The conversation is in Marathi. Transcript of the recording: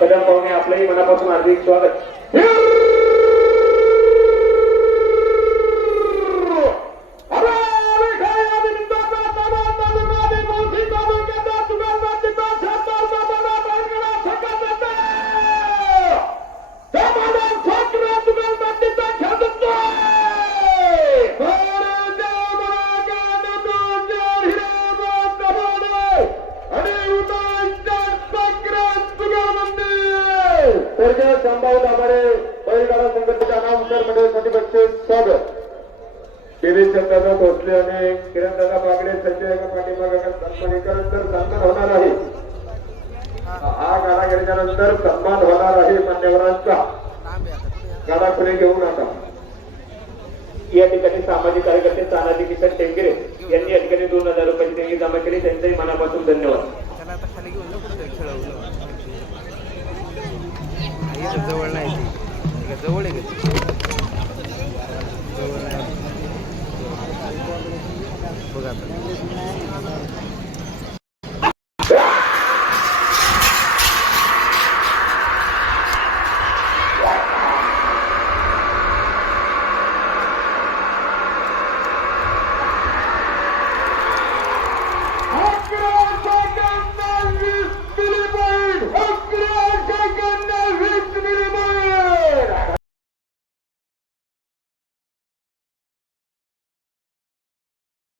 कदम पाहुणे आपलंही मनापासून हार्दिक स्वागत. स्वर्गीय संभाव दाभाडे बैलगाडा संघटनेच्या अनाउन्सर मंडळासाठी बच्चे स्वागत. देवी चंद्रदा भोसले आणि किरणदादा बागडे संजय पाठीमागे सन्मानिकानंतर सन्मान होणार आहे. हा गाडा गेल्यानंतर सन्मान होणार आहे मान्यवरांचा. गाडा पुढे घेऊ नका या ठिकाणी सामाजिक कार्यकर्ते तानाजी किसन टेंगिरे यांनी या ठिकाणी दोन हजार रुपयाची देणगी जमा केली. त्यांचंही मनापासून धन्यवाद. इथं जवळ नाही ती. जवळ आहे का जवळ नाही. बघा आता.